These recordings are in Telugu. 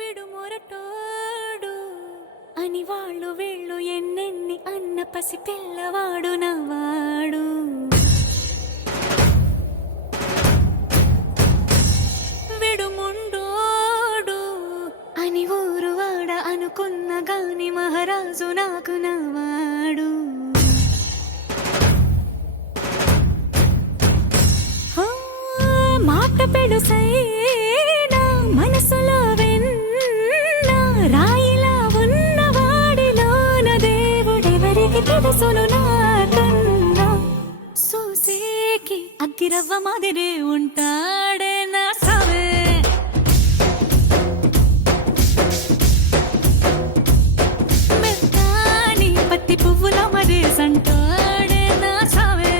విడు మొరటోడు అని వాళ్ళు వీళ్ళు ఎన్నెన్ని అన్న పసి పిల్లవాడు నవ్వాడు. విడు ముండోడు అని ఊరు వాడ అనుకున్న గాని మహారాజు నాకు నవ్వాడు. మాట పెడుసైనా మనసులో వెన్న రాయిలా ఉన్నవాడిలోన దేవుడెవరికి తెలుసును నాకన్నా. సూసేకి అగ్గిరవ్వ మాదిరి ఉంటాడే నా సవే. మెత్తాని పత్తి పువ్వుల మరి సంటాడే నా సవే.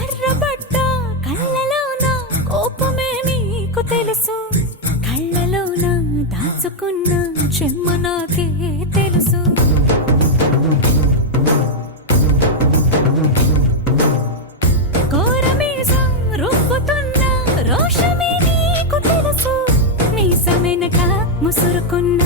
ఎర్రబడ్డ కళ్ళలోన కోపమే నీకు తెలుసు, కళ్ళలోన దాచుకున్న చెమ్మ నాకే తెలుసు. కోరమీసం రుబ్బుతున్న రోషమే నీకు తెలుసు, మీసమెనక ముసురుకున్న